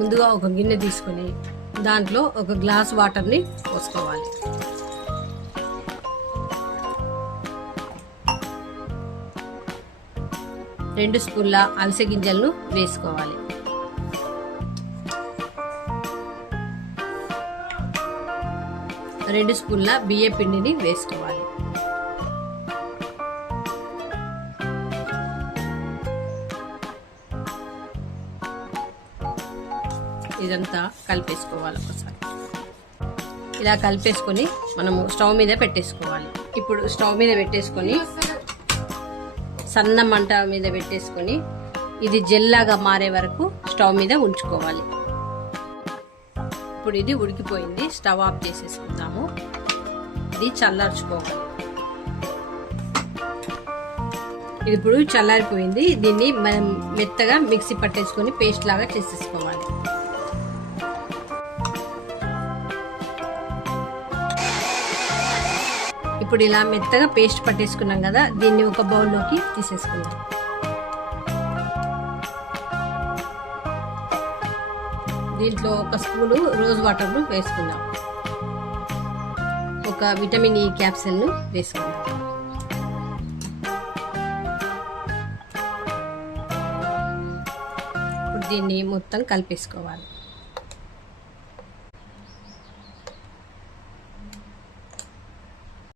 ముందుగా ఒక గిన్నె తీసుకొని దాంట్లో ఒక గ్లాస్ వాటర్ని పోసుకోవాలి. రెండు స్పూన్ల అవిసె గింజలను వేసుకోవాలి. రెండు స్పూన్ల బియ్య పిండిని వేసుకోవాలి. ఇదంతా కలిపేసుకోవాలి. ఒకసారి ఇలా కలిపేసుకొని మనము స్టవ్ మీద పెట్టేసుకోవాలి. ఇప్పుడు స్టవ్ మీద పెట్టేసుకొని సన్న మంట మీద పెట్టేసుకొని ఇది జెల్లాగా మారే వరకు స్టవ్ మీద ఉంచుకోవాలి. ఇప్పుడు ఇది ఉడికిపోయింది. స్టవ్ ఆఫ్ చేసేసుకుందాము. ఇది చల్లార్చుకోవాలి. ఇది ఇప్పుడు చల్లారిపోయింది. దీన్ని మనం మెత్తగా మిక్సీ పట్టేసుకొని పేస్ట్ లాగా చేసేసుకోవాలి. ఇప్పుడు ఇలా మెత్తగా పేస్ట్ పట్టేసుకున్నాం కదా, దీన్ని ఒక బౌల్లోకి తీసేసుకుందాం. దీంట్లో ఒక స్పూను రోజ్ వాటర్ను వేసుకుందాం. ఒక విటమిన్ ఈ క్యాప్సూల్ను వేసుకుందాం. ఇప్పుడు దీన్ని మొత్తం కలిపేసుకోవాలి.